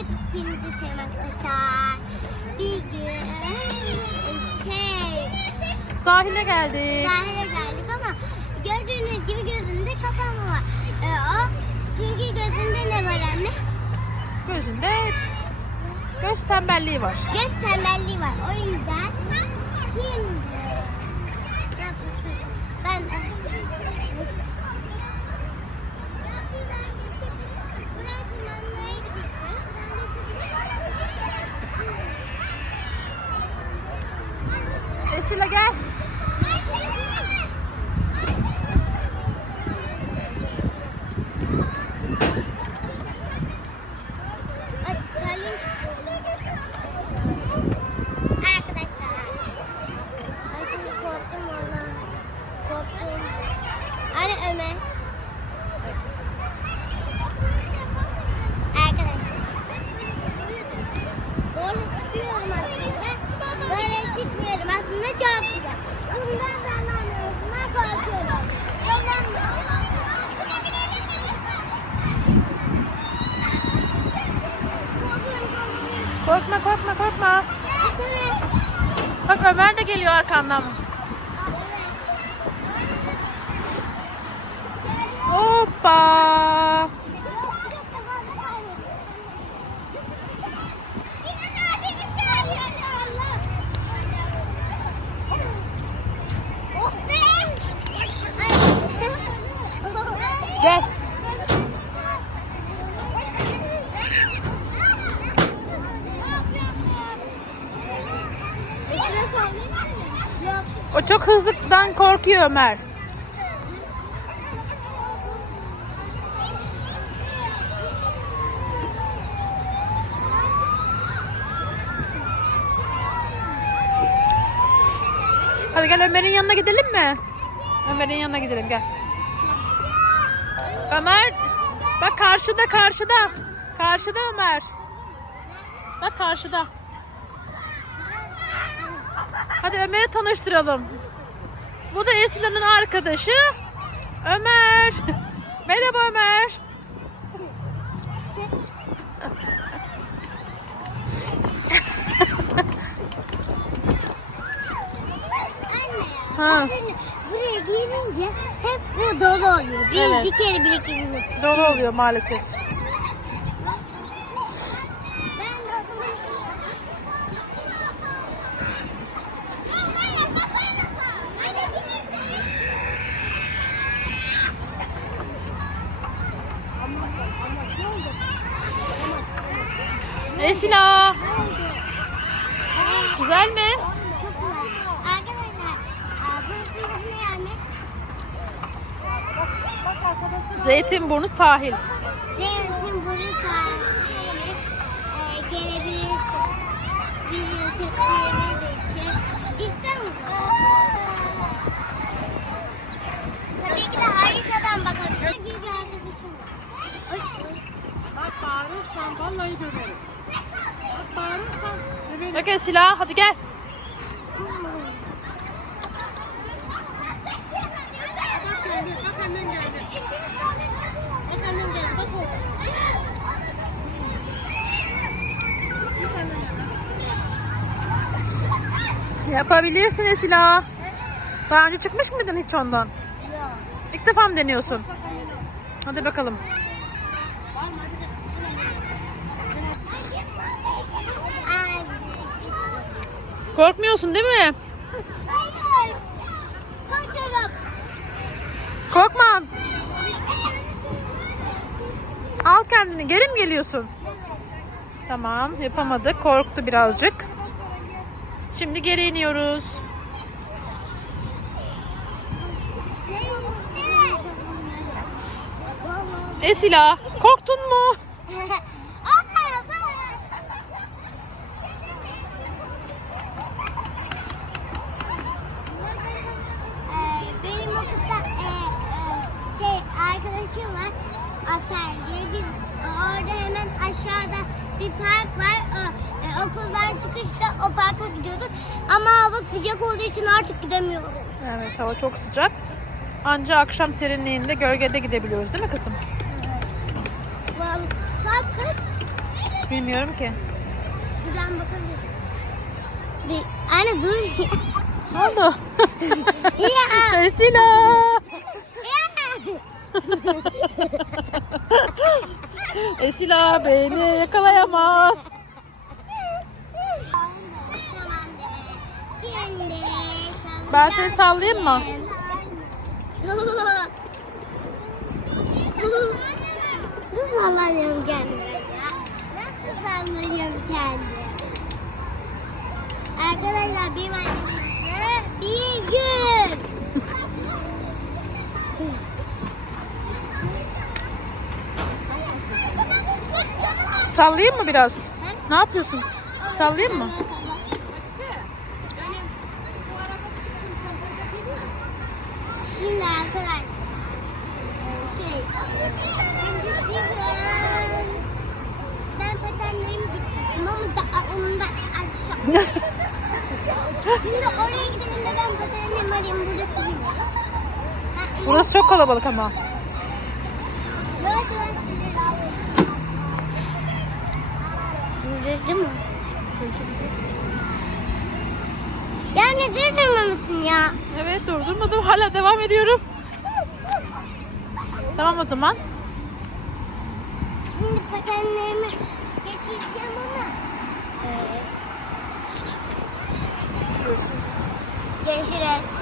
Hepinizi selam arkadaşlar. Bir gün şey Sahile geldik. sahile geldik ama gördüğünüz gibi gözünde kapama var. Ee, o çünkü gözünde ne var anne? Gözünde göz tembelliği var. Göz tembelliği var. O yüzden şimdi ben Buraya tırmanmaya gidiyorum. Esila gel. Ay terliğim çıktı. Arkadaşlar. Ay şimdi korktum valla. Korktum. Anne Ömer. Arkadaşlar. Böyle çıkıyorum aslında. Çok güzel. Bundan zaman olduğuna korkuyorum. Yalan Korkma korkma korkma. Bak Ömer de geliyor arkamdan. Gel. O çok hızlıdan korkuyor Ömer. Hadi gel Ömer'in yanına gidelim mi? Ömer'in yanına gidelim gel. Ömer bak karşıda karşıda. Karşıda Ömer. Bak karşıda. Hadi Ömer'i tanıştıralım. Bu da Esila'nın arkadaşı Ömer. Merhaba Ömer. Oluyor. Bir, Evet. bir kere bir iki gün. Dolu oluyor maalesef. Esila. Güzel mi? Çok güzel. Arkadaşlar, aa, bu film ne yani? Zeytinburnu sahil. Zeytin Burnu sahili e, gelebilirsin. Video çekmeleri için. İstanbul. Tabii ki de haritadan bakabilir. Bir arkadaşım var. Ay, Bak bağırırsan vallahi döverim. Bak bağırırsan döverim. Bak Esila hadi gel. Bak geldi, bak annen geldi. Bak annen geldi, bak o. Bak annen geldi. Yapabilirsin Esila. Daha önce çıkmış mıydın hiç ondan? İlk defa mı deniyorsun? Hadi bakalım. Korkmuyorsun değil mi? Korkma. Kendini. Geri mi geliyorsun? Tamam yapamadık. Korktu birazcık. Şimdi geri iniyoruz. Esila korktun mu? Benim okulda e, e, şey arkadaşım var. Afer diye bir orada hemen aşağıda bir park var. O, e, okuldan çıkışta o parka gidiyorduk. Ama hava sıcak olduğu için artık gidemiyorum. Evet hava çok sıcak. Anca akşam serinliğinde gölgede gidebiliyoruz değil mi kızım? Vallahi- Saat kaç? Bilmiyorum ki. Şuradan bakabiliriz. Bir, anne dur. Ne oldu? ya. Esila. Ya. Esila beni yakalayamaz. Ben seni sallayayım mı? Nasıl sallanıyorum kendime ya? Nasıl sallanıyorum kendime? Arkadaşlar bir maçımızda bir gün. Sallayayım mı biraz? Ne yapıyorsun? Sallayayım mı? Şimdi arkadaşlar şey şimdi ben ama da, oraya gidelim de ben patenlerimi alayım burası. Ben- Burası çok kalabalık ama. Yok, Durdurdu mu? Ya ne durdurmamışsın ya? Evet durdurmadım. Hala devam ediyorum. Tamam o zaman. Şimdi patenlerimi getireceğim ama. Evet. Görüşürüz.